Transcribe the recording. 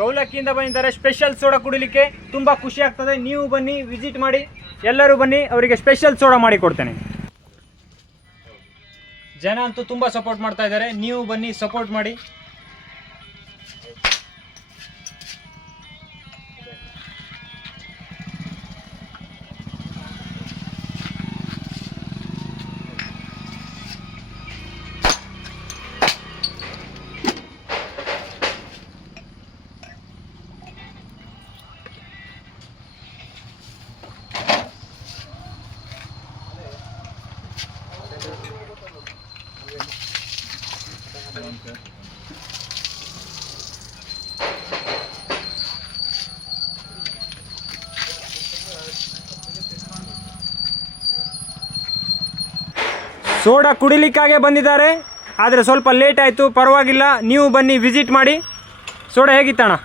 ಕೌಲಕ್ಕಿಯಿಂದ ಬಂದಿದ್ದಾರೆ special soda ಕುಡಿಲಿಕ್ಕೆ. ತುಂಬ ಖುಷಿ ಆಗ್ತದೆ. ನೀವು ಬನ್ನಿ, ವಿಸಿಟ್ ಮಾಡಿ, ಎಲ್ಲರೂ ಬನ್ನಿ, ಅವರಿಗೆ ಸ್ಪೆಷಲ್ ಸೋಡಾ ಮಾಡಿ ಕೊಡ್ತೇನೆ. ಜನ ಅಂತೂ ತುಂಬ ಸಪೋರ್ಟ್ ಮಾಡ್ತಾ ಇದ್ದಾರೆ. ನೀವು ಬನ್ನಿ, ಸಪೋರ್ಟ್ ಮಾಡಿ. ಸೋಡಾ ಕುಡಿಲಿಕ್ಕಾಗೆ ಬಂದಿದ್ದಾರೆ, ಆದರೆ ಸ್ವಲ್ಪ ಲೇಟ್ ಆಯಿತು, ಪರವಾಗಿಲ್ಲ. ನೀವು ಬನ್ನಿ, ವಿಸಿಟ್ ಮಾಡಿ. ಸೋಡಾ ಹೇಗಿತ್ತಣ್ಣ?